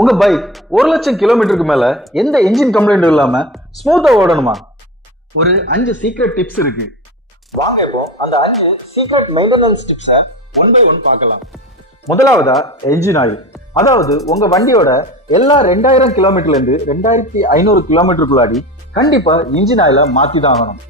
உங்க பைக் ஒரு லட்சம் கிலோமீட்டருக்கு மேல எந்த என்ஜின் கம்ப்ளைண்ட் இல்லாம ஸ்மூத்தா ஓடணுமா? ஒரு அஞ்சு சீக்ரெட் டிப்ஸ் இருக்கு. வாங்க இப்போ அந்த அஞ்சு சீக்ரெட் மெயின்டெனன்ஸ் டிப்ஸை ஒன் பை ஒன் பார்க்கலாம். முதலாவதா என்ஜின் ஆயில் அதாவது உங்க வண்டியோட எல்லா ரெண்டாயிரம் கிலோமீட்டர்ல இருந்து ரெண்டாயிரத்தி ஐநூறு கிலோமீட்டருக்குள்ளாடி கண்டிப்பா இன்ஜின் ஆயில மாத்தி தான் ஆகணும்.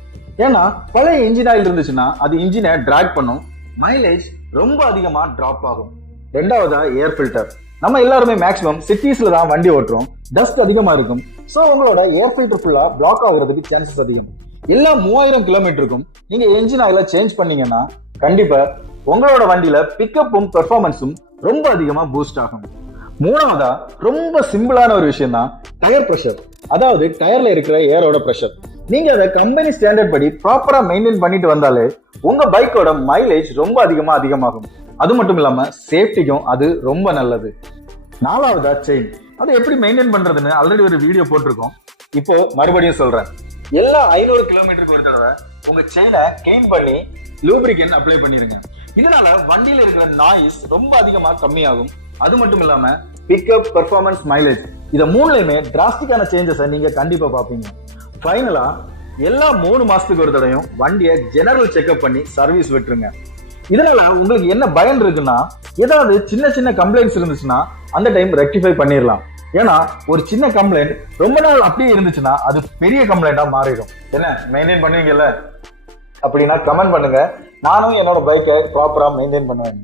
ஏன்னா பழைய இன்ஜின் ஆயில் இருந்துச்சுன்னா அது இன்ஜினை டிராக் பண்ணும். மைலேஜ் ரொம்ப அதிகமா டிராப் ஆகும். ரெண்டாவதா ஏர் ஃபில்டர் நம்ம எல்லாருமே மேக்ஸிமம் சிட்டிஸ்ல தான் வண்டி ஓட்டுறோம். டஸ்ட் அதிகமா இருக்கும். ஸோ உங்களோட ஏர் ஃபில்டர் ஃபுல்லா பிளாக் ஆகுறதுக்கு சான்சஸ் அதிகம். எல்லா மூவாயிரம் கிலோமீட்டருக்கும் நீங்க என்ஜின் ஆயில சேஞ்ச் பண்ணீங்கன்னா கண்டிப்பா உங்களோட வண்டியில பிக்கப்பும் பெர்ஃபார்மன்ஸும் ரொம்ப அதிகமா பூஸ்ட் ஆகும். மூணாவதா ரொம்ப சிம்பிளான ஒரு விஷயம் தான் டயர் ப்ரெஷர் அதாவது டயர்ல இருக்கிற ஏரோட ப்ரெஷர் நீங்க அதை கம்பெனி ஸ்டாண்டர்ட் படி ப்ராப்பரா மெயின்டைன் பண்ணிட்டு வந்தாலே உங்க பைக்கோட மைலேஜ் ரொம்ப அதிகமா அதிகமாகும். அது மட்டும் இல்லாம சேஃப்டிக்கும் அது ரொம்ப நல்லது. நாலாவதா செயின் அதை எப்படி மெயின்டைன் பண்றதுன்னு ஆல்ரெடி ஒரு வீடியோ போட்டிருக்கோம். இப்போ மறுபடியும் சொல்றேன். எல்லா ஐநூறு கிலோமீட்டருக்கு ஒரு தடவை உங்க செயினை கிளீன் பண்ணி லூப்ரிகன் அப்ளை பண்ணிருங்க. இதனால வண்டியில இருக்கிற நாய்ஸ் ரொம்ப அதிகமா கம்மியாகும். அது மட்டும் இல்லாம பிக்கப் பெர்ஃபார்மன்ஸ் மைலேஜ் இதை மூணுலையுமே டிராஸ்டிக்கான சேஞ்சஸை நீங்க கண்டிப்பா பாப்பீங்க ஃபைனலா எல்லா மூணு மாசத்துக்கு ஒரு தடவையும் வண்டியை ஜெனரல் செக்அப் பண்ணி சர்வீஸ் விட்டுருங்க. இதனால உங்களுக்கு என்ன பயன் இருக்குன்னா ஏதாவது சின்ன சின்ன கம்ப்ளைண்ட்ஸ் இருந்துச்சுன்னா அந்த டைம் ரெக்டிஃபை பண்ணிடலாம் ஏன்னா ஒரு சின்ன கம்ப்ளைண்ட் ரொம்ப நாள் அப்படியே இருந்துச்சுன்னா அது பெரிய கம்ப்ளைண்டா மாறிடும். என்ன? மெயின்டைன் பண்ணுவீங்கல்ல? அப்படின்னா கமெண்ட் பண்ணுங்க. நானும் என்னோட பைக்கை ப்ராப்பரா மெயின்டைன் பண்ணுவேன்.